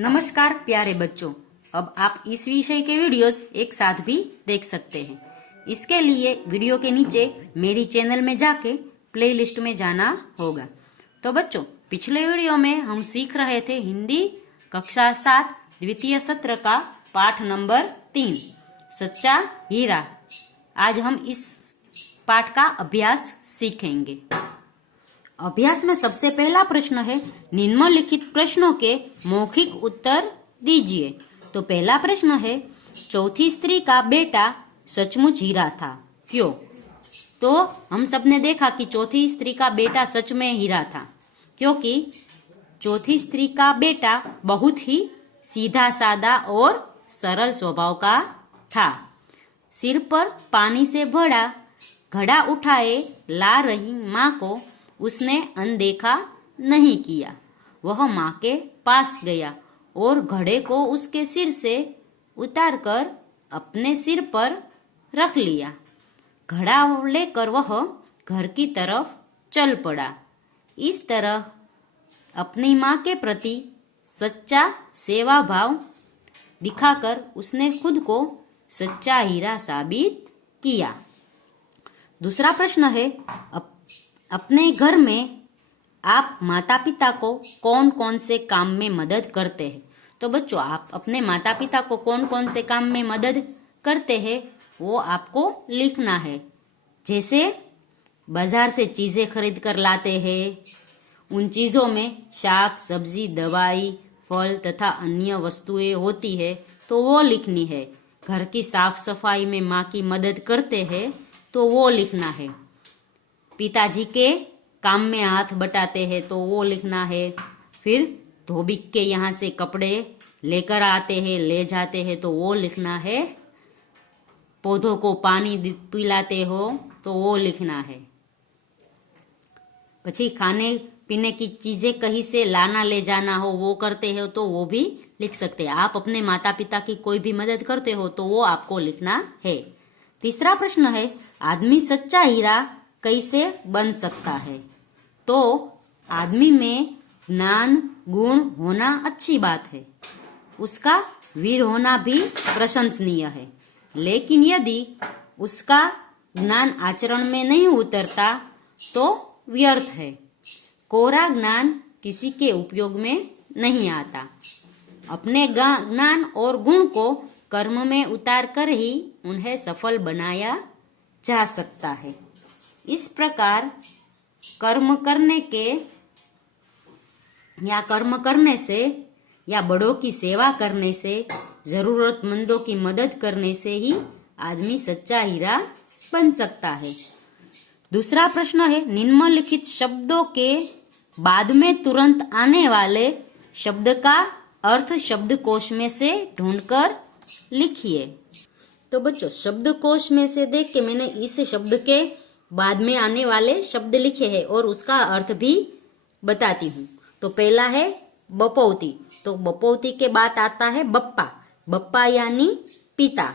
नमस्कार प्यारे बच्चों, अब आप इस विषय के वीडियोस एक साथ भी देख सकते हैं। इसके लिए वीडियो के नीचे मेरी चैनल में जाके प्लेलिस्ट में जाना होगा। तो बच्चों, पिछले वीडियो में हम सीख रहे थे हिंदी कक्षा 7 द्वितीय सत्र का पाठ नंबर 3 सच्चा हीरा। आज हम इस पाठ का अभ्यास सीखेंगे। अभ्यास में सबसे पहला प्रश्न है, निम्नलिखित प्रश्नों के मौखिक उत्तर दीजिए। तो पहला प्रश्न है, चौथी स्त्री का बेटा सचमुच हीरा था, क्यों? तो हम सबने देखा कि चौथी स्त्री का बेटा सच में हीरा था, क्योंकि चौथी स्त्री का बेटा बहुत ही सीधा साधा और सरल स्वभाव का था। सिर पर पानी से भरा घड़ा उठाए ला रही माँ को उसने अनदेखा नहीं किया। वह माँ के पास गया और घड़े को उसके सिर से उतारकर अपने सिर पर रख लिया। घड़ा लेकर वह घर की तरफ चल पड़ा। इस तरह अपनी माँ के प्रति सच्चा सेवा भाव दिखाकर उसने खुद को सच्चा हीरा साबित किया। दूसरा प्रश्न है, अपने घर में आप माता पिता को कौन कौन से काम में मदद करते हैं? तो बच्चों, आप अपने माता पिता को कौन कौन से काम में मदद करते हैं वो आपको लिखना है। जैसे बाजार से चीजें खरीद कर लाते हैं, उन चीजों में शाक सब्जी दवाई फल तथा अन्य वस्तुएं होती है तो वो लिखनी है। घर की साफ सफाई में माँ की मदद करते हैं तो वो लिखना है। पिताजी के काम में हाथ बटाते हैं तो वो लिखना है। फिर धोबी के यहाँ से कपड़े लेकर आते हैं ले जाते हैं तो वो लिखना है। पौधों को पानी पिलाते हो तो वो लिखना है। પછી खाने पीने की चीजें कहीं से लाना ले जाना हो वो करते हो तो वो भी लिख सकते हैं। आप अपने माता पिता की कोई भी मदद करते हो तो वो आपको लिखना है। तीसरा प्रश्न है, आदमी सच्चा हीरा कैसे बन सकता है? तो आदमी में ज्ञान गुण होना अच्छी बात है, उसका वीर होना भी प्रशंसनीय है, लेकिन यदि उसका ज्ञान आचरण में नहीं उतरता तो व्यर्थ है। कोरा ज्ञान किसी के उपयोग में नहीं आता। अपने ज्ञान और गुण को कर्म में उतार कर ही उन्हें सफल बनाया जा सकता है। इस प्रकार कर्म करने से या बड़ों की सेवा करने से, जरूरतमंदों की मदद करने से ही आदमी सच्चा हीरा बन सकता है। दूसरा प्रश्न है, निम्नलिखित शब्दों के बाद में तुरंत आने वाले शब्द का अर्थ शब्दकोश में से ढूंढकर लिखिए। तो बच्चों, शब्दकोश में से देख के मैंने इस शब्द के बाद में आने वाले शब्द लिखे हैं और उसका अर्थ भी बताती हूँ। तो पहला है बपौती। तो बपौती के बाद आता है बप्पा। बप्पा यानी पिता।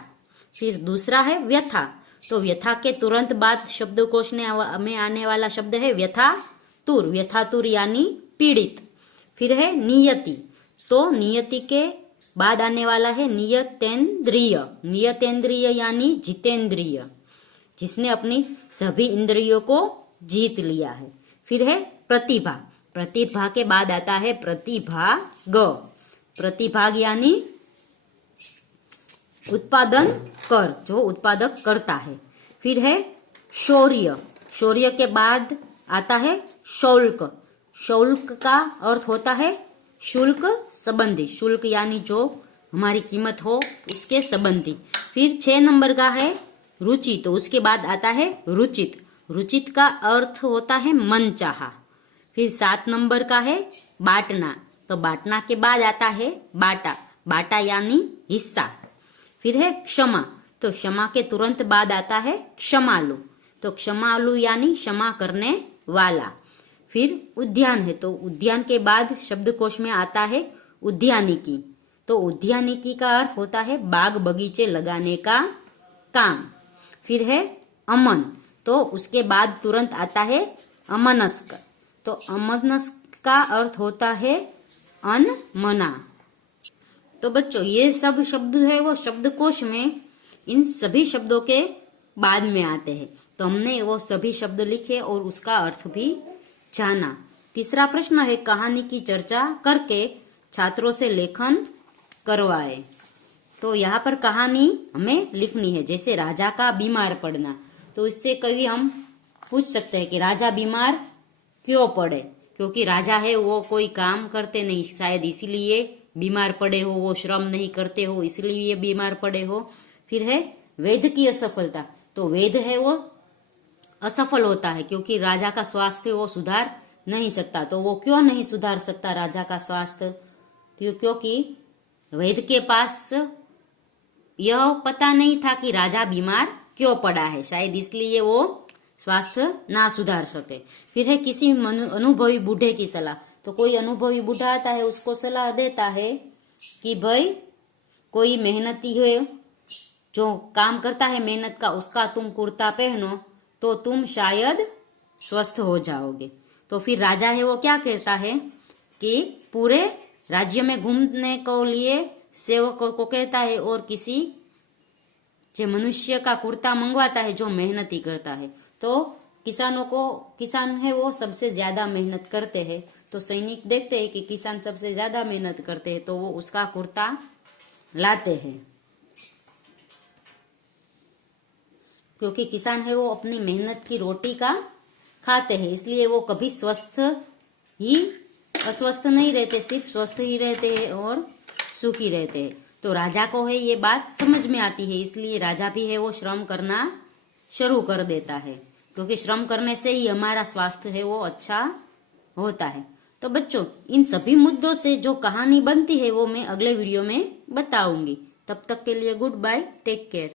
फिर दूसरा है व्यथा। तो व्यथा के तुरंत बाद शब्दकोश में आने वाला शब्द है व्यथातुर। व्यथातुर यानी पीड़ित। फिर है नियति। तो नियति के बाद आने वाला है नियतेंद्रिय। नियतेंद्रिय यानी जितेंद्रिय, जिसने अपनी सभी इंद्रियों को जीत लिया है। फिर है प्रतिभा। प्रतिभा के बाद आता है प्रतिभाग। प्रतिभाग यानी उत्पादन कर, जो उत्पादक करता है। फिर है शौर्य। शौर्य के बाद आता है शौल्क। शौल्क का अर्थ होता है शुल्क संबंधी। शुल्क यानी जो हमारी कीमत हो उसके संबंधी। फिर 6 नंबर का है रुचि। तो उसके बाद आता है रुचित। रुचित का अर्थ होता है मनचाहा। फिर 7 नंबर का है बांटना। तो बांटना के बाद आता है बाटा। बाटा यानी हिस्सा। फिर है क्षमा। तो क्षमा के तुरंत बाद आता है क्षमालु। तो क्षमालु यानी क्षमा करने वाला। फिर उद्यान है। तो उद्यान के बाद शब्दकोश में आता है उद्यानिकी। तो उद्यानिकी का अर्थ होता है बाग बगीचे लगाने का काम। फिर है अमन। तो उसके बाद तुरंत आता है अमनस्क। तो अमनस्क का अर्थ होता है अनमना। तो बच्चों ये सब शब्द है वो शब्दकोश में इन सभी शब्दों के बाद में आते हैं। तो हमने वो सभी शब्द लिखे और उसका अर्थ भी जाना। तीसरा प्रश्न है, कहानी की चर्चा करके छात्रों से लेखन करवाए। तो यहाँ पर कहानी हमें लिखनी है, जैसे राजा का बीमार पड़ना। तो इससे कभी हम पूछ सकते हैं कि राजा बीमार क्यों पड़े, क्योंकि राजा है वो कोई काम करते नहीं, शायद इसीलिए बीमार पड़े हो, वो श्रम नहीं करते हो इसलिए बीमार पड़े हो। फिर है वैद्य की असफलता। तो वैद्य है वो असफल होता है क्योंकि राजा का स्वास्थ्य वो सुधार नहीं सकता। तो वो क्यों नहीं सुधार सकता राजा का स्वास्थ्य? क्योंकि वैद्य के पास यह पता नहीं था कि राजा बीमार क्यों पड़ा है, शायद इसलिए वो स्वास्थ्य ना सुधार सके। फिर है किसी अनुभवी बूढ़े की सलाह। तो कोई अनुभवी बूढ़ा आता है, उसको सलाह देता है कि भाई कोई मेहनती है जो काम करता है मेहनत का, उसका तुम कुर्ता पहनो तो तुम शायद स्वस्थ हो जाओगे। तो फिर राजा है वो क्या कहता है कि पूरे राज्य में घूमने को लिए सेवकों को कहता है और किसी जो मनुष्य का कुर्ता मंगवाता है जो मेहनती करता है। तो किसान है वो सबसे ज्यादा मेहनत करते हैं। तो सैनिक देखते हैं कि किसान सबसे ज्यादा मेहनत करते हैं तो वो उसका कुर्ता लाते हैं, क्योंकि किसान है वो अपनी मेहनत की रोटी का खाते हैं, इसलिए वो कभी अस्वस्थ नहीं रहते, सिर्फ स्वस्थ ही रहते हैं और सुखी रहते हैं। तो राजा को है ये बात समझ में आती है, इसलिए राजा भी है वो श्रम करना शुरू कर देता है, क्योंकि श्रम करने से ही हमारा स्वास्थ्य है वो अच्छा होता है। तो बच्चों इन सभी मुद्दों से जो कहानी बनती है वो मैं अगले वीडियो में बताऊंगी। तब तक के लिए गुड बाय, टेक केयर।